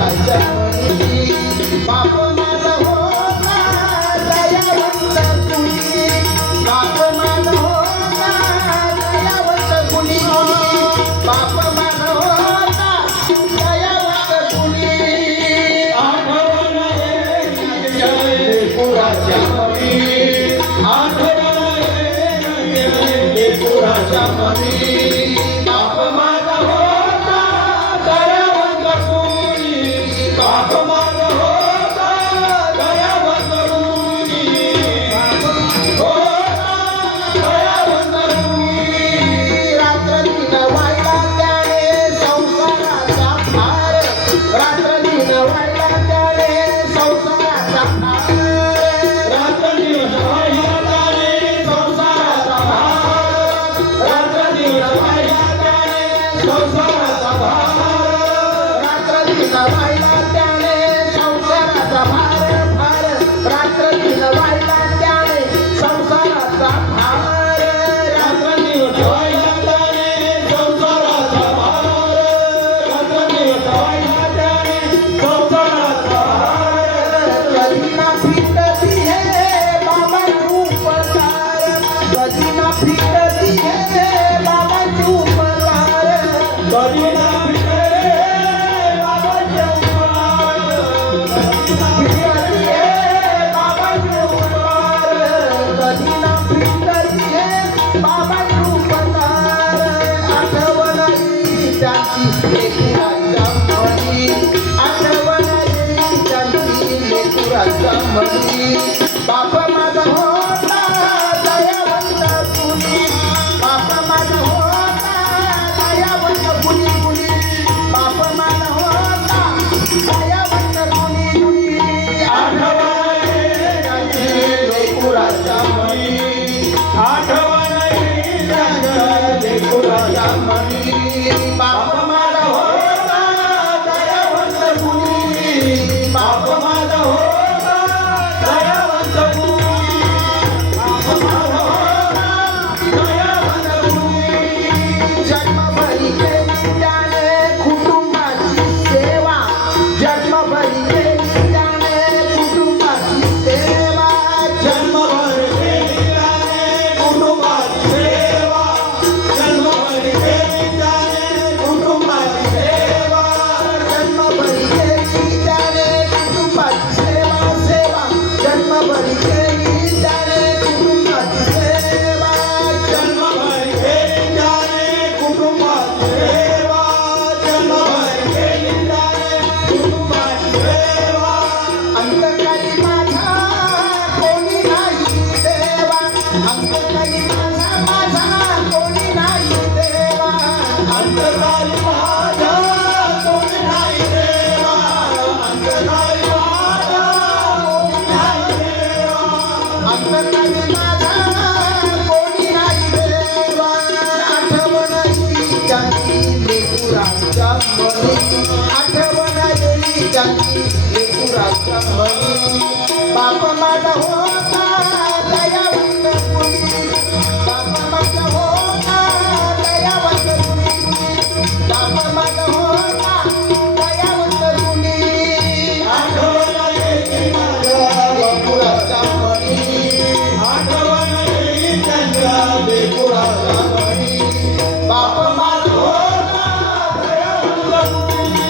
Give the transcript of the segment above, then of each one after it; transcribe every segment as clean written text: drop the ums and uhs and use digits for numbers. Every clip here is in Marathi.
रात्र अंतरणाने माझा कोणी नाही देवा आठवण येई त्यांची लेकराच्या मनी आठवण येई त्यांची लेकराच्या मनी बाप माझा होता दयावंत कुणी बाप माझा होता दयावंत कुणी बाप माझा होता दयावंत कुणी आठवण येई माझ्या लेकराच्या मनी आठवण येई त्यांच्या लेकराच्या मनी बाप माझा होता दयावंत कुणी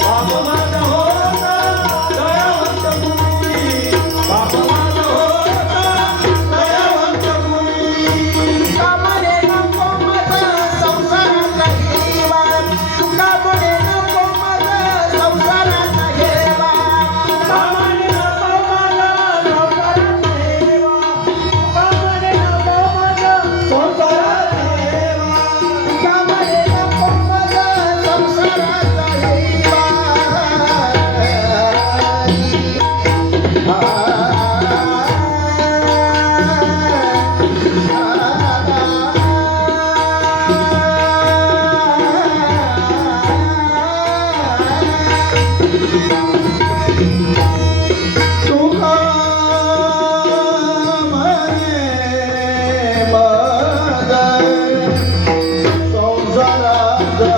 बाप माझा होता दयावंत कुणी बाप माझा होता दयावंत कुणी कामाने नको माझा संसाराचा हेवा कामाने नको माझा संसाराचा हेवा कामाने नको माझा संसाराचा हेवा कामाने नको माझा संसाराचा हेवा कामाने नको माझा संसाराचा हेवा तुका म्हणे माझा संसाराचा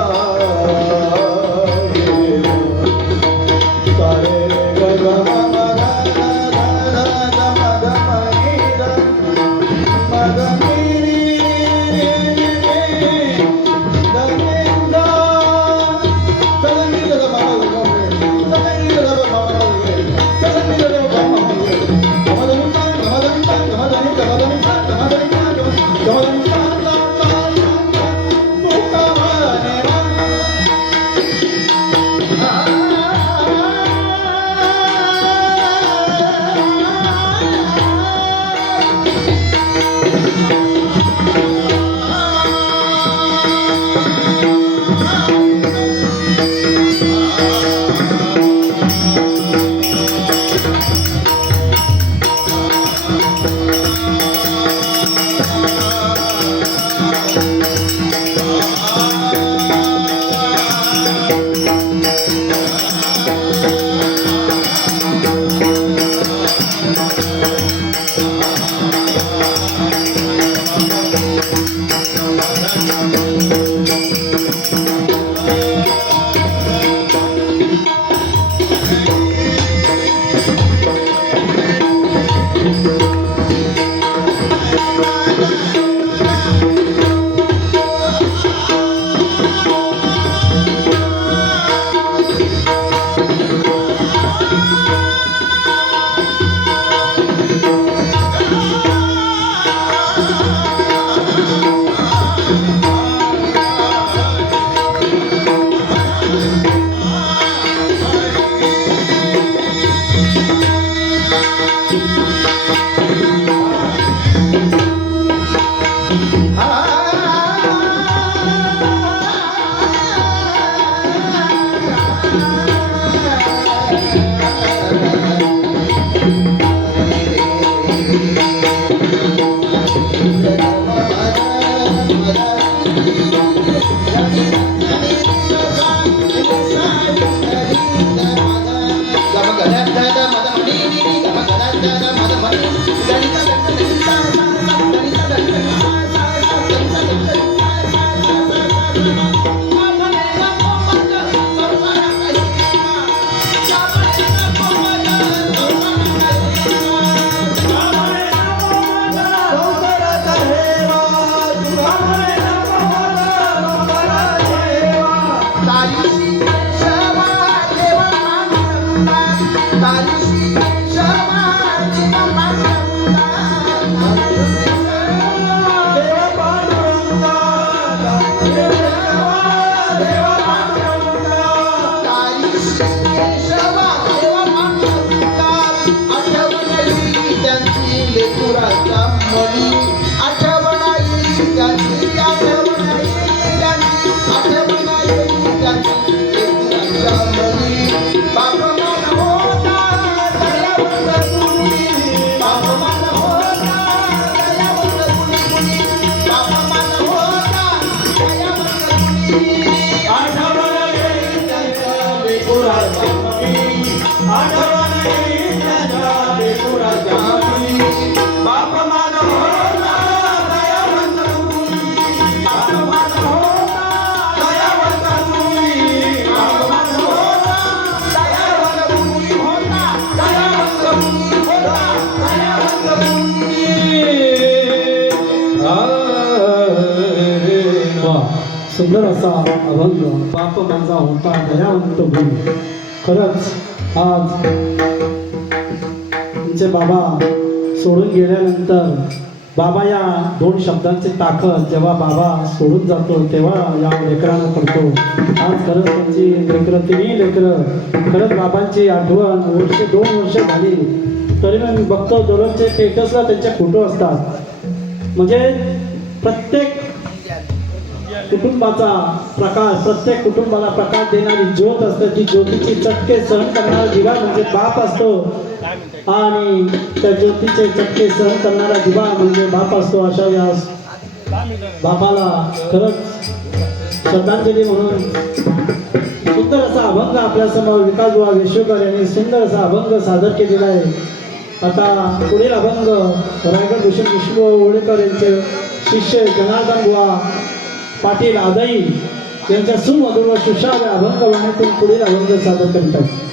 सारे बाप मन होता दयावंत कुणी बाप मन होता सुंदर असा अभंग बाप माझा होता दयावंत गुण. खरंच आज तुमचे बाबा सोडून गेल्यानंतर बाबा या दोन शब्दांची ताकद जेव्हा बाबा सोडून जातो तेव्हा या लेकरांना पडतो. आज खरंच त्यांची लेकरं तिन्ही लेकरं खरंच बाबांची आठवण वर्ष 2 वर्ष झाली तरी मी बघतो दररोजचे स्टेटसला त्यांचे फोटो असतात. म्हणजे प्रत्येक कुटुंबाचा प्रकाश, प्रत्येक कुटुंबाला प्रकाश देणारी ज्योत असते. ती ज्योतीची चटके सहन करणारा दिवा म्हणजे बाप असतो आणि त्या ज्योतीचे चटके सहन करणारा दिवा म्हणजे बाप असतो. अशा या बापाला खरंच श्रद्धांजली म्हणून सुंदर असा अभंग आपल्यासमोर विकासबुवा वेशेकर यांनी सुंदर असा अभंग सादर केलेला आहे. आता पुढील अभंग रायगड भूषण विष्णू ओळेकर यांचे शिष्य जनार्दन बुवा पाटील आदई यांच्या सुमधुर व सुश्राव्य अभंग वाणीतून पुढील अभंग सादर करीत आहेत.